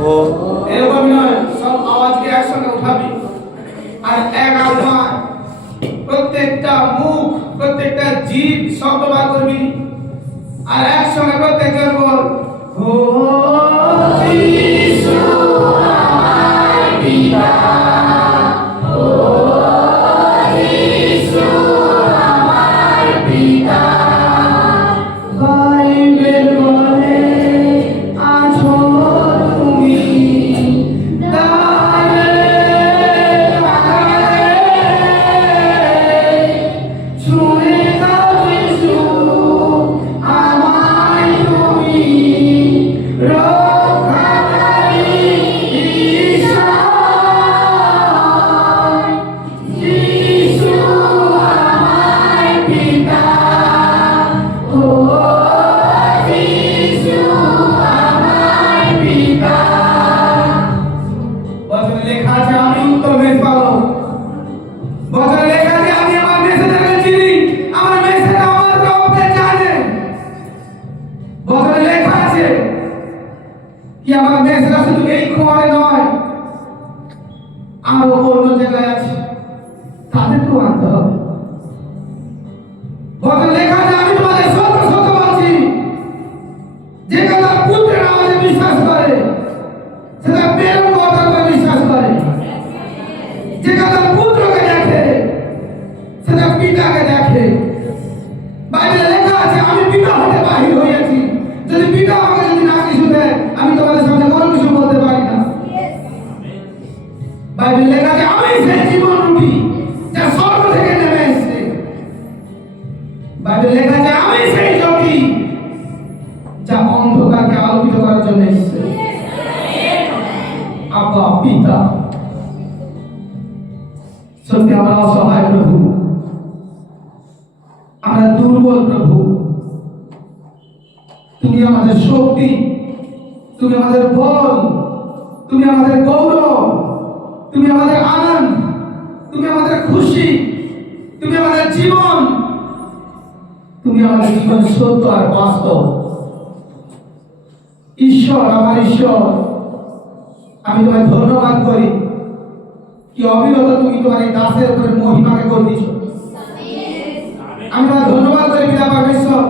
ও। এরকম নয়, সব আওয়াজকে একসঙ্গে উঠাবি। আর এক আওয়াজ, প্রত্যেকটা মুখ, প্রত্যেকটা জীব শব্দ বার করবি। আর একসঙ্গে প্রত্যেকজন বল কি আমার মেসেজ শুধু এই খোয়ারে নয় আরও অন্য জায়গায় আছে। তাদেরকেও আনতে হবে। বাইবেলে লেখা আছে আমি সেই জীবন রুটি যা স্বর্গ থেকে নেমে এসেছে। বাইবেলে লেখা আছে আমি সেই জ্যোতি যা অন্ধকারকে আলোকিত করার জন্য এসেছে। আব্বা, পিতা। সত্যি আমরা অসহায় প্রভু। আমরা দুর্বল প্রভু। তুমি আমাদের শক্তি, তুমি আমাদের বল, তুমি আমাদের গৌরব। তুমি আমাদের আনন্দ, তুমি আমাদের খুশি, তুমি আমাদের জীবন, তুমি আমাদের জীবন সত্য আর বাস্তব। ঈশ্বর, আমার ঈশ্বর, আমি তোমায় ধন্যবাদ করি। কি অবিরত তুমি তোমার এই দাসের উপরে মহিমাকে করতেছ আমি তোমায় ধন্যবাদ করি পিতা পরমেশ্বর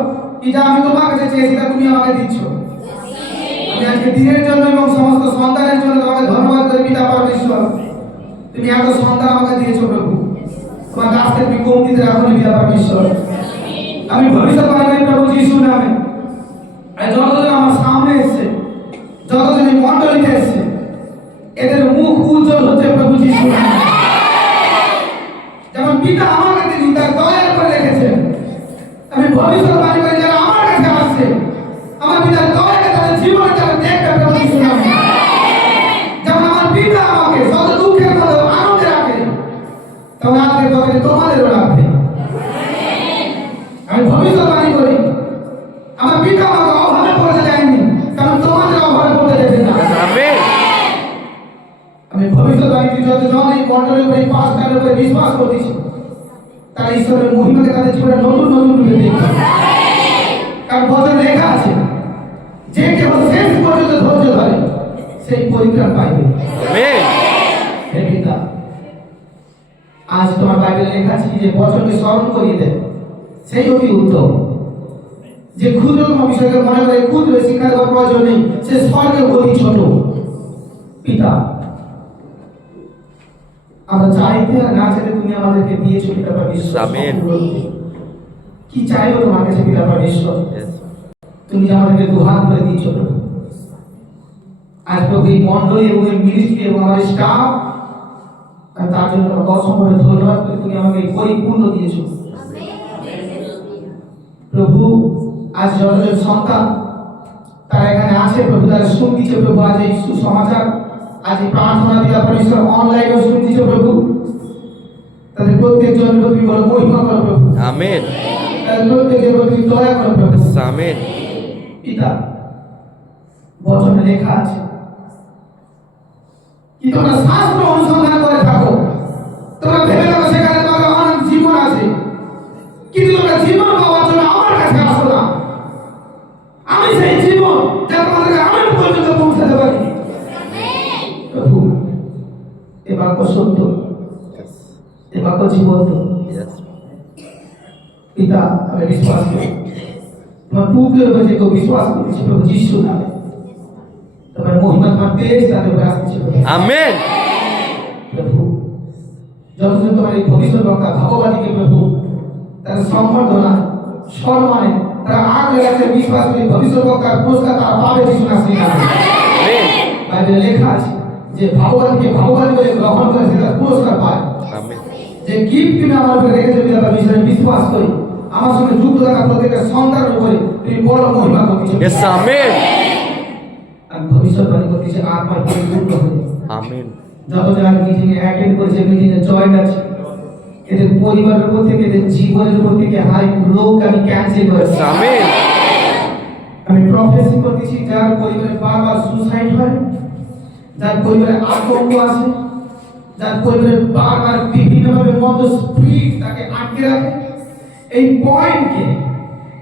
যা আমি তোমার কাছে চেয়েছি তা তুমি আমাকে দিচ্ছ। আমি আজকে দিনের জন্য এবং সমস্ত সন্তানের জন্য তোমাকে ধন্যবাদ করি পিতা পরমেশ্বর। তুমি এত সন্তান আমাকে দিয়েছ প্রভু। তোমার দাসকে তুমি কম দিতে রাখো না, পিতা পরমেশ্বর আমি ভবিষ্যৎবাণী করি প্রভু যিশুর নামে। যতজন আমার সামনে এসছে যতজন এই মণ্ডলীতে এসছে এদের মুখ উজ্জ্বল হচ্ছে প্রভু যিশু যেমন পিতা আমাকে তিনি তার দয়া করে রেখেছেন আমি ভবিষ্যৎবাণী করি তোমাদেরও রাখবে। আমি ভবিষ্যৎবাণী করি। আমার পিতা আমাকে অভাবে পড়তে দেয়নি কারণ তোমাদের অভাবে পড়তে দেবে না। আমি ভবিষ্যৎবাণী যতজন এই মন্ডলের উপরে এই পাঁচটার উপরে বিশ্বাস করতেছি তারা ঈশ্বরের মহিমাকে তাদের জীবনে নতুন নতুন রূপে দেখবে। কারণ বছর লেখা আছে যে কেবল শেষ পর্যন্ত ধৈর্য ধরে সেই পরিত্রাণ পাইবে। আজ তোমার বাইবেলে লেখা আছে যে বচনকে স্মরণ করিয়ে দেয় সেই অতি উত্তম। যে ক্ষুদ্রতম বিষয়কে মনে করে ক্ষুদ্র শিক্ষা দেওয়ার প্রয়োজন নেই সে স্বর্গের অতি ছোট। পিতা আমরা চাইতে আর না চাইতে তুমি আমাদেরকে দিয়েছ পিতা পরমেশ্বর আমেন। কি চাইব তোমার কাছে পিতা পরমেশ্বর তুমি আমাদেরকে দুহাত করে দিয়েছ। আজ প্রভু এই মন্ডলী এবং এই মিনিস্ট্রি এবং আমাদের স্টাফ তার জন্য তোমাকে অসম্ভব ধন্যবাদ তুমি আমাকে পরিপূর্ণ দিয়েছ। প্রভু আজ যতজন সন্তান তারা এখানে আছে প্রভু তারা শুনতেছে প্রভু আজ এই সুসমাচার আজ এই প্রার্থনা দিলা পরিষ্কার অনলাইনে শুনতেছে প্রভু। তাদের প্রত্যেকজন প্রতি বড় মহিমা করো প্রভু। আমেন। তাদের প্রত্যেকের প্রতি দয়া করো প্রভু। আমেন। পিতা বচনে লেখা আছে কি তোমরা শাস্ত্র অনুসন্ধান বাক্য সত্য এ বাক্য জীবন্ত. পিতা আমি বিশ্বাস করি তোমার পুত্রের উপরে যে কেউ বিশ্বাস করেছে প্রভু যিশু নামে তোমার মহিমা তোমার তেজ তাদের উপরে আসছে প্রভু। প্রভু যতদিন তোমার এই ভবিষ্যৎ বক্তা প্রভু তাদের সম্বর্ধনা সম্মানে তারা আগ লাগাচ্ছে বিশ্বাস করি ভবিষ্যৎ বক্তার পুরস্কার তারা পাবে যিশু নামে Amen. লেখা আছে যে ভাববাদী বলে গ্রহণ করে সে তার পুরস্কার পায়. যে গিফট তুমি আমার উপরে রেখেছো পিতা তার বিষয়ে বিশ্বাস করি আমার সঙ্গে যুক্ত থাকা প্রত্যেকের সন্তানের উপরে তুমি বড় মহিমা করতেছো Yes. Amen. আমি ভবিষ্যৎবাণী করতেছি আত্মার পরিপূর্ণ হয়ে Amen. যত যারা মিটিং এ অ্যাটেন্ড করেছে মিটিং এ জয়েন আছে এদের পরিবারের উপর থেকে এদের জীবনের উপর থেকে হাই রোগ আমি ক্যান্সেল করেছি Amen. আমি প্রফেসি করতেছি যার পরিবারে বারবার সুসাইড হয় যার পরিবারে আতঙ্ক আছে যার পরিবারে বারবার বিভিন্নভাবে মত স্প্রিট তাকে আটকে রাখে। এই পয়েন্টকে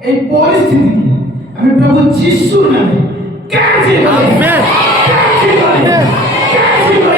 এই পরিস্থিতিকে আমি প্রভু যিশুর নামে ক্যান্সেল করে। ক্যান্সেল করে। ক্যান্সেল করে।